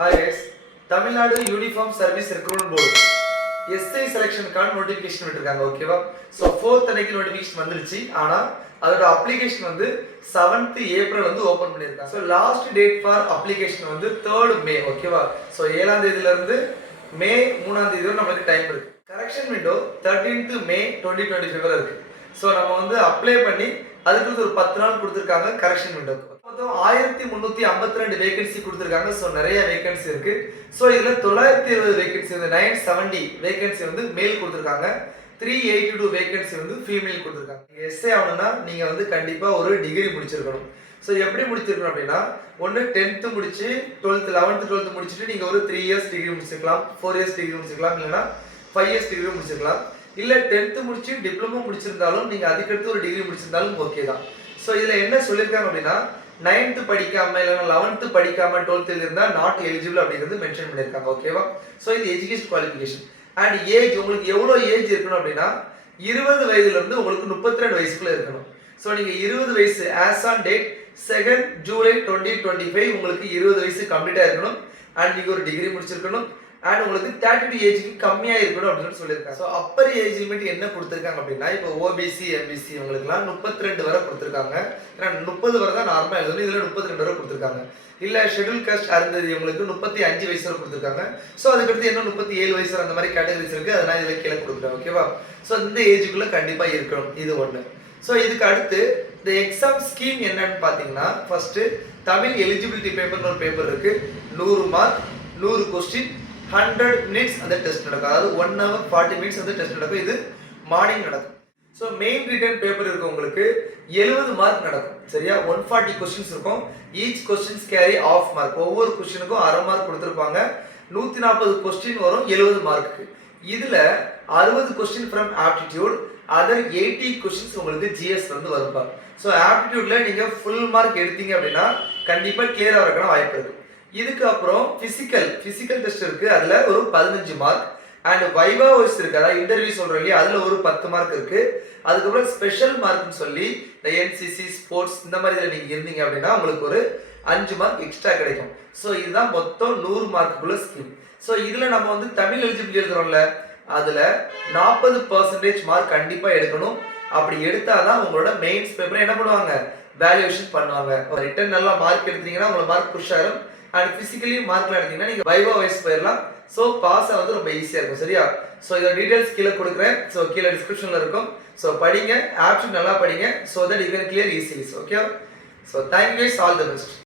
Hi guys, Tamil Nadu Uniform Service Recruitment Board SI செலெக்ஷனுக்கான notification விட்டுருக்காங்க. ஓகேவா? So 4th அன்னைக்கு notification வந்துருச்சு. ஆனால் அதோட அப்ளிகேஷன் வந்து 7th ஏப்ரல் வந்து ஓப்பன் பண்ணியிருக்காங்க. So last date for application வந்து 3rd மே. ஓகேவா? ஸோ 7ஆம் தேதியிலிருந்து மே 3ஆம் தேதி வரை நம்மளுக்கு டைம் இருக்கு. கரெக்ஷன் விண்டோ 13th மே 2025 இருக்கு. ஸோ நம்ம வந்து அப்ளை பண்ணி அதுக்கு ஒரு 10 நாள் கொடுத்துருக்காங்க கரெக்ஷன் விண்டோக்கு. மொத்தம் 1352 வேகன்சி கொடுத்துருக்காங்க. ஸோ நிறைய வேகன்சி இருக்கு. ஸோ இதில் 920 வேகன்சி வந்து 970 வேகன்சி வந்து மேல் கொடுத்துருக்காங்க. 382 வேகன்சி வந்து ஃபீமேல் கொடுத்துருக்காங்க. நீங்கள் எஸ்ஏ ஆகணும்னா நீங்கள் வந்து கண்டிப்பாக ஒரு டிகிரி முடிச்சிருக்கணும். ஸோ எப்படி முடிச்சிருக்கணும் அப்படின்னா ஒன்று 10th முடிச்சு 12th 11th 12th முடிச்சுட்டு நீங்கள் ஒரு 3 இயர்ஸ் டிகிரி முடிச்சிருக்கலாம், 4 இயர்ஸ் டிகிரி முடிச்சிருக்கலாம், இல்லைன்னா 5 இயர்ஸ் டிகிரி முடிச்சிருக்கலாம். இல்லை 10th முடிச்சு டிப்ளமோ முடிச்சிருந்தாலும் நீங்கள் அதுக்கடுத்து ஒரு டிகிரி முடிச்சிருந்தாலும் ஓகே தான். ஸோ இதில் என்ன சொல்லியிருக்காங்க அப்படின்னா 9th படிக்காம இல்லைன்னா 11th படிக்காம 12th இருந்தால் நாட் எலிஜிபிள் அப்படிங்கிறது மென்ஷன் பண்ணியிருக்காங்க. ஓகேவா? ஸோ இது எஜுகேஷன் குவாலிஃபிகேஷன். அண்ட் ஏஜ் உங்களுக்கு எவ்வளோ ஏஜ் இருக்கணும் அப்படின்னா 20 வயதுலேருந்து உங்களுக்கு 32 வயசுக்குள்ள இருக்கணும். ஸோ நீங்கள் 20 வயசு as on date 2nd July 2025 உங்களுக்கு 20 வயசு கம்ப்ளீட்டாக இருக்கணும். அண்ட் நீங்கள் ஒரு டிகிரி முடிச்சிருக்கணும். அண்ட் உங்களுக்கு 32 ஏஜ்க்கு கம்மியாக இருக்கணும் அப்படின்னு சொல்லியிருக்காங்க. ஸோ அப்பர் ஏஜ் லிமிட் என்ன கொடுத்துருக்காங்க அப்படின்னா இப்போ ஓபிசி எம்பிசி இவங்களுக்குலாம் 32 வரை கொடுத்துருக்காங்க. ஏன்னா 30 வரை தான் நார்மலாக எழுதணும். இதில் 32 வரை கொடுத்துருக்காங்க. இல்லை ஷெட்யூல் காஸ்ட் அருந்ததி இவங்களுக்கு 35 வயசு வரை கொடுத்துருக்காங்க. ஸோ அதுக்கடுத்து இன்னும் 37 வயசு வரை அந்த மாதிரி கேட்டகரிஸ் இருக்குது. அதனால் இதில் கீழே கொடுக்குறேன். ஓகேவா? ஸோ இந்த ஏஜுக்குள்ளே கண்டிப்பாக இருக்கணும். இது ஒன்று. ஸோ இதுக்கு அடுத்து இந்த எக்ஸாம் ஸ்கீம் என்னன்னு பார்த்தீங்கன்னா ஃபர்ஸ்ட் தமிழ் எலிஜிபிலிட்டி பேப்பர்னு ஒரு பேப்பர் இருக்கு. 100 மார்க் 100 கொஸ்டின் 100 மினிட்ஸ் அந்த டெஸ்ட் நடக்கும். அதாவது 1 hour 40 மினிட்ஸ் அந்த டெஸ்ட் நடக்கும். இது மார்னிங் நடக்கும். ஸோ மெயின் ரிட்டன் பேப்பர் இருக்கு உங்களுக்கு 70 மார்க் நடக்கும். சரியா? 140 கொஸ்டின்ஸ் இருக்கும். Each questions carry half mark. ஒவ்வொரு கொஸ்டினுக்கும் அரை மார்க் கொடுத்துருப்பாங்க. 140 கொஸ்டின் வரும் 70 மார்க்கு. இதுல 60 question from aptitude, other 80 questions உங்களுக்கு ஜிஎஸ் வந்து வரும்பா. ஸோ ஆப்டிடியூட்ல நீங்க ஃபுல் மார்க் எடுத்தீங்க அப்படின்னா கண்டிப்பா கிளியர் ஆகிறதுக்கான வாய்ப்பு இருக்கு. இதுக்கு அப்புறம் பிசிக்கல் டெஸ்ட் இருக்கு. அதுல ஒரு 15 மார்க். அண்ட் வைவா வாய்ஸ் இருக்கு, அதாவது இன்டர்வியூ சொல்றோம் இல்லையா, அதுல ஒரு 10 மார்க் இருக்கு. அதுக்கப்புறம் ஸ்பெஷல் மார்க்னு சொல்லி இந்த என்சிசி ஸ்போர்ட்ஸ் இந்த மாதிரி இதில் நீங்க இருந்தீங்க அப்படின்னா உங்களுக்கு ஒரு 5 மார்க் எக்ஸ்ட்ரா கிடைக்கும். ஸோ இதுதான் மொத்தம் 100 மார்க்குள்ள ஸ்கீம். ஸோ இதுல நம்ம வந்து தமிழ் எலிஜிபிலிட்டி எழுதுறோம்ல, அதுல 40% மார்க் கண்டிப்பா எடுக்கணும். அப்படி எடுத்தாதான் உங்களோட மெயின்ஸ் பேப்பரை என்ன பண்ணுவாங்க, வேல்யூவேஷன் பண்ணுவாங்க. ரிட்டன் நல்லா மார்க் எடுத்தீங்கன்னா உங்களுக்கு மார்க் புஷ் ஆகும். அண்ட் பிசிக்கலி மார்க்ல எடுத்தீங்கன்னா நீங்க வைவா வைஸ் போயிடலாம். ஸோ பாஸ் ஆகிறது ரொம்ப ஈஸியாக இருக்கும். சரியா? ஸோ இதோட டீடைல்ஸ் கீழே கொடுக்குறேன். ஸோ கீழே டிஸ்கிரிப்ஷனில் இருக்கும். ஸோ படிங்க, ஆப்ஷன் நல்லா படிங்க. So that you can clear easily. Okay? So thank you guys, all the best.